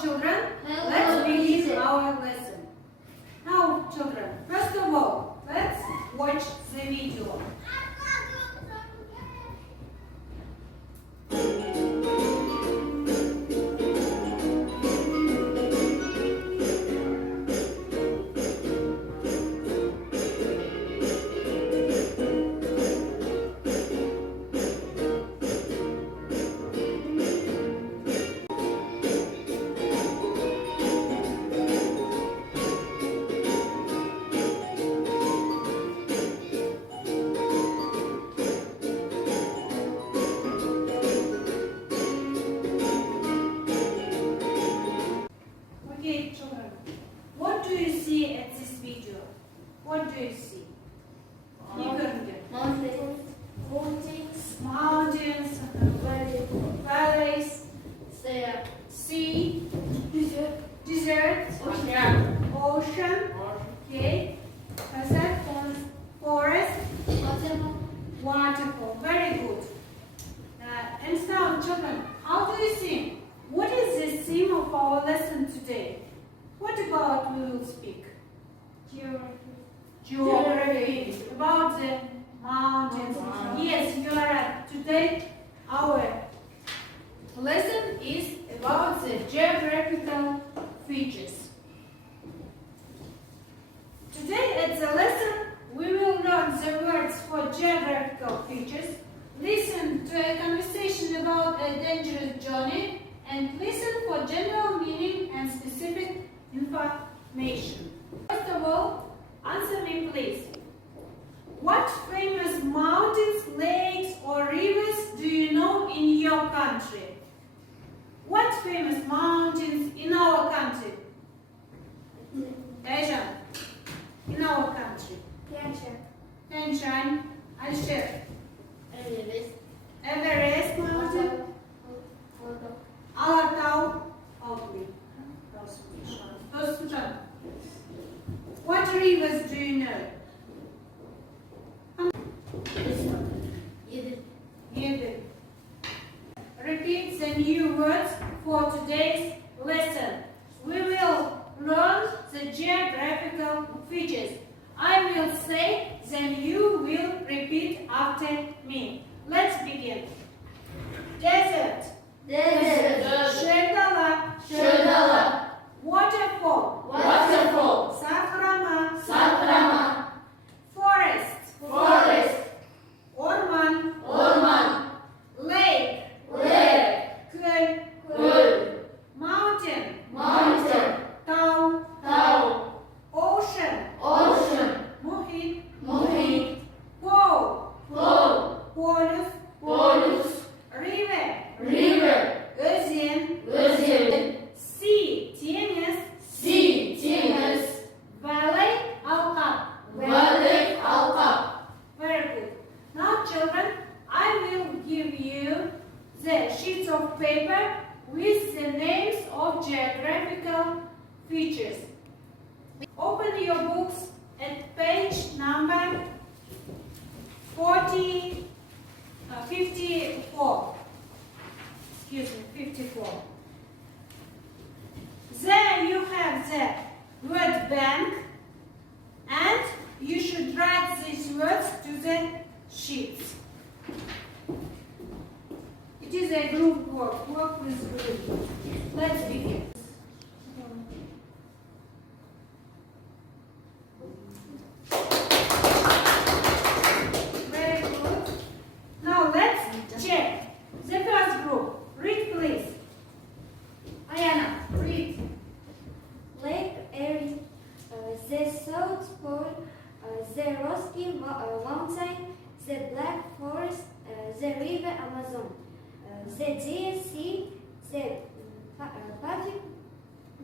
children, Hello, let's begin teacher. our lesson. Now children, first of all, let's watch the video. Okay, children, what do you see at this video? What do you see? Mountains. Mountains, valleys, sea, desert, ocean, okay, forest, waterfall. Very good. And now, children, how do you think? What is the theme of our lesson today? What about we will speak? Geography. About the mountains. Yes, you are right. Today our lesson is about the geographical features. Today at the lesson we will learn the words for geographical features, listen to a conversation about a dangerous journey, and listen for general meaning and specific information. First of all, answer me please. What famous mountains, lakes or rivers do you know in your country? What famous mountains in our country? Asia, in our country. Tian Shan, Alsher. Everest mountain. Alatau, Alpli. What rivers do you know? Yedi. Repeat the new words for today's lesson. We will learn the geographical features. I will say, then you will repeat after me. Let's begin. Desert. Шагала. Waterfall. Sakrama. Forest. Orman. Lake. Göl. Mountain. Tau. Ocean. Muhit. Pole. Polus. River. Özyen. Sea. Teniz. Valley. Alkap. Very good. Now children, I will give you the sheets of paper with the names of geographical features. Open your books at page number 54. Excuse me, 54. There you have the word bank, and you should write these words to the sheets. It is a group work. Work with group. Let's begin. Very good. Now let's check. The first group. Read please. Ayana, read. Lake Erie, the South Pole, the Rocky Mountain, the Black Forest, the River Amazon, the Dead Sea, the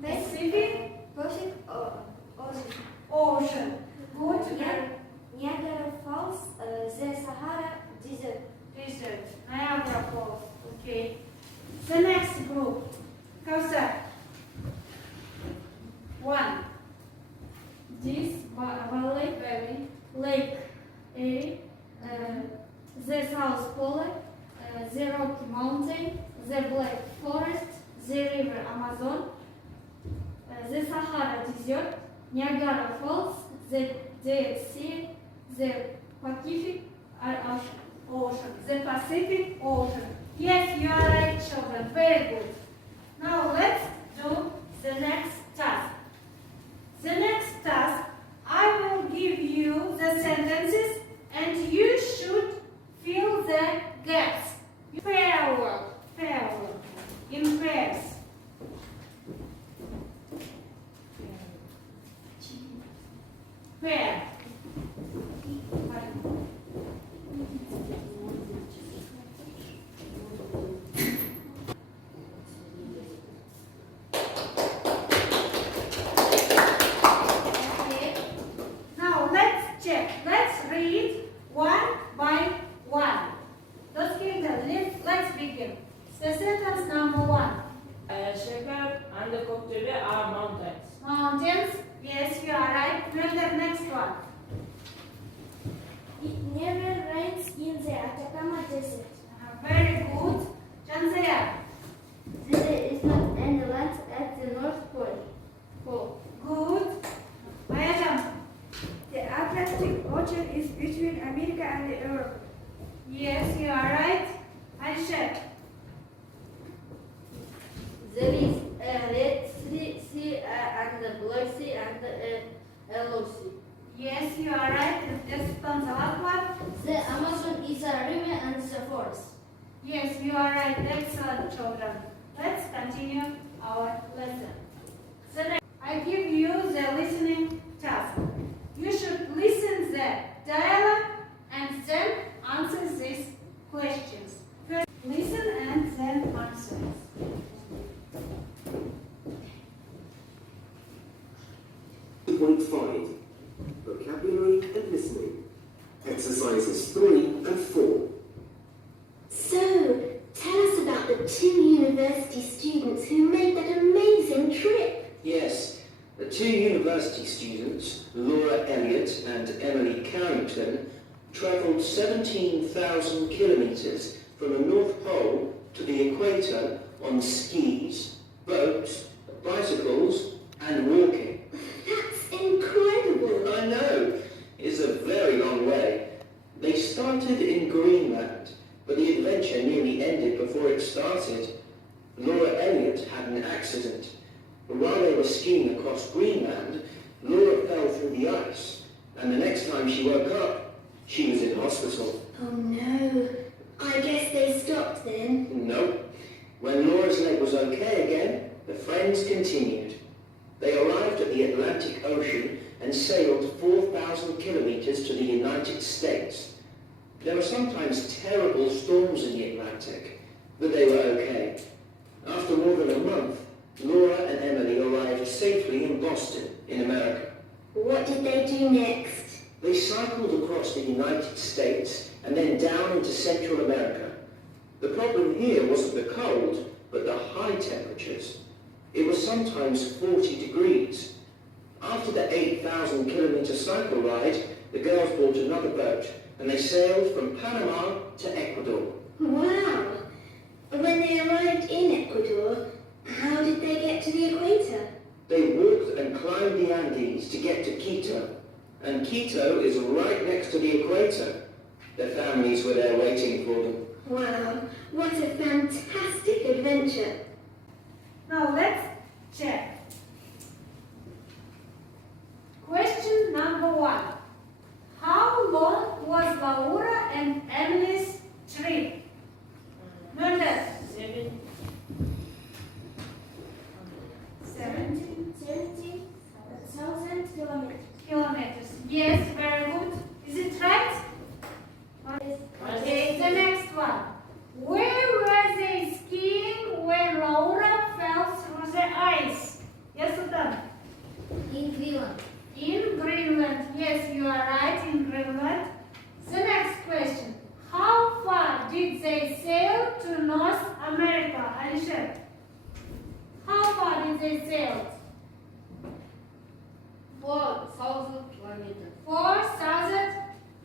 Pacific Ocean. Good. Niagara Falls, the Sahara Desert. Desert. Niagara Falls. Okay. The next group. Kausar. 1. This valley, Lake Erie, the South Pole, the Rocky Mountain, the Black Forest, the River Amazon, the Sahara Desert, Niagara Falls, the Dead Sea, the Pacific Ocean. The Pacific Ocean. Yes, you are right, children. Very good. Now let's do the next task. The next task, I will give you the sentences and you should fill the gaps. Pair work, in pairs. Pair. Okay. Now let's check. Let's read one by one. Let's begin. The sentence number 1. Shepherd and the Cocktail are mountains. Mountains. Yes, you are right. Then the next one. It never rains in the Atacama Desert. Very good. Janzia. There is not any land at the North Pole. Good. Ayajam. The Atlantic Ocean is between America and Europe. Yes, you are right. Aisha. There is a Red Sea and the Black Sea and a Yellow Sea. Yes, you are right. Just one. The Amazon is a river and the forest. Yes, you are right. Excellent, children. Let's continue our lesson. So next, I give you the listening task. You should listen the dialogue and then answer these questions. First, listen and then answer. 2.5 Vocabulary and Listening. Exercises 3 and 4. So, tell us about the 2 university students who made that amazing trip. Yes, the 2 university students, Laura Elliott and Emily Carrington, travelled 17,000 kilometres from the North Pole to the equator on skis, boats, bicycles and walking. That's incredible. I know, it's a very long way. They started in Greenland, but the adventure nearly ended before it started. Laura Elliott had an accident. While they were skiing across Greenland, Laura fell through the ice, and the next time she woke up, she was in hospital. Oh no. I guess they stopped then. No. When Laura's leg was okay again, the friends continued. They arrived at the Atlantic Ocean and sailed 4,000 kilometres to the United States. There were sometimes terrible storms in the Atlantic, but they were okay. After more than a month, Laura and Emily arrived safely in Boston, in America. What did they do next? They cycled across the United States and then down into Central America. The problem here wasn't the cold, but the high temperatures. It was sometimes 40 degrees. After the 8,000 kilometre cycle ride, the girls bought another boat and they sailed from Panama to Ecuador. Wow. When they arrived in Ecuador, how did they get to the equator? They walked and climbed the Andes to get to Quito, and Quito is right next to the equator. Their families were there waiting for them. Wow, what a fantastic adventure. Now let's check. Question number 1. How long was Laura and Emily's trip? Numbers. 7. 70,000 kilometers. Kilometers. Yes, very good. Is it right? Okay, the next one. Where were they skiing when Laura fell through the ice? Yes, Sultan? In Greenland. In Greenland. Yes, you are right, in Greenland. The next question. How far did they sail to North America? Alisha? How far did they sail? 4,000 kilometers. 4,000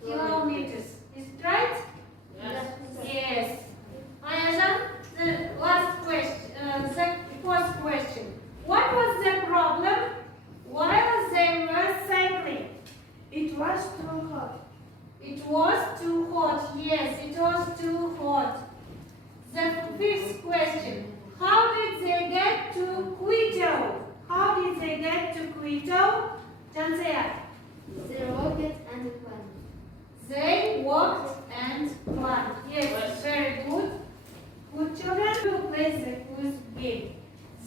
kilometers. Is it right? Yes. Yes. Ayazan, the last question, the fourth question. What was the problem Victor, Jansea. They rocket and plan. They walked and planned. Yes, very good. Good children will play the quiz game.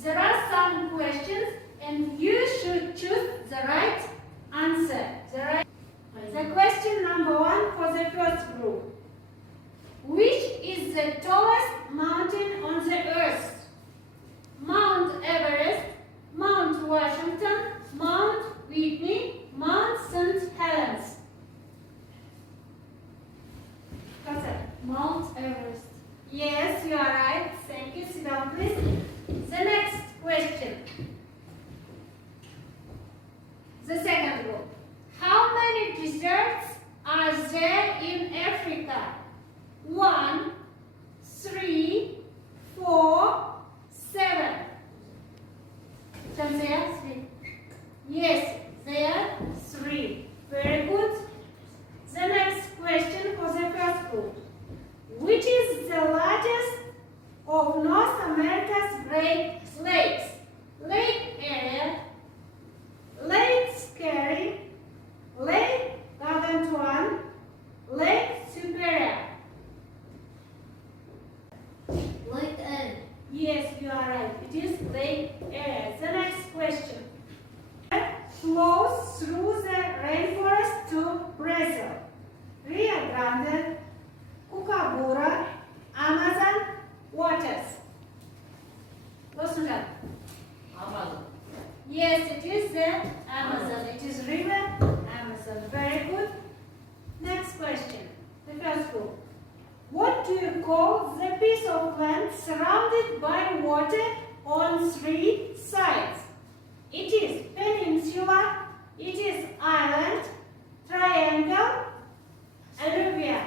There are some questions and you should choose the right answer. The question number 1 for the first group. Which is the tallest mountain on the earth? Mount Everest, Mount Washington, Mount Whitney, Mount St. Helens. Mount Everest. Yes, you are right. Thank you. Sit down, please. The next question. The second group. How many deserts are there in Africa? 1, 3, 4, 7. Jansea? 3. Yes, there are 3. Very good. The next question for the first group. Which is the largest of North America's Great Lakes? Lake Erie, Lake Erie, Lake Gargantuan, Lake Superior. Lake Erie. Yes, you are right. It is Lake Erie. The next question. Flows through the rainforest to Brazil. Rio Grande, Kookaburra, Amazon, waters. Listen up. Amazon. Yes, it is the Amazon. It is river Amazon. Very good. Next question. The first group. What do you call the piece of land surrounded by water on 3 sides? It is peninsula, it is island, triangle, alluvia.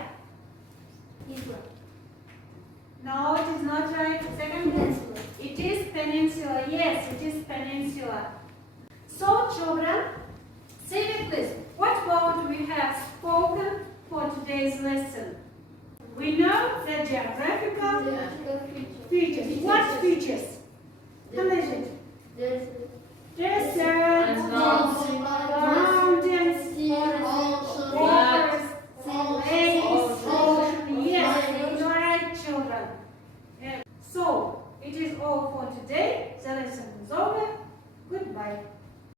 No, it is not right. Second group. It is peninsula. Yes, it is peninsula. So, children, say me please, what word we have spoken for today's lesson? We know the geographical features. What features? How is it? Desert, mountains, waters, lakes, ocean. Yes, you are right, children. So, it is all for today. The lesson is over. Goodbye.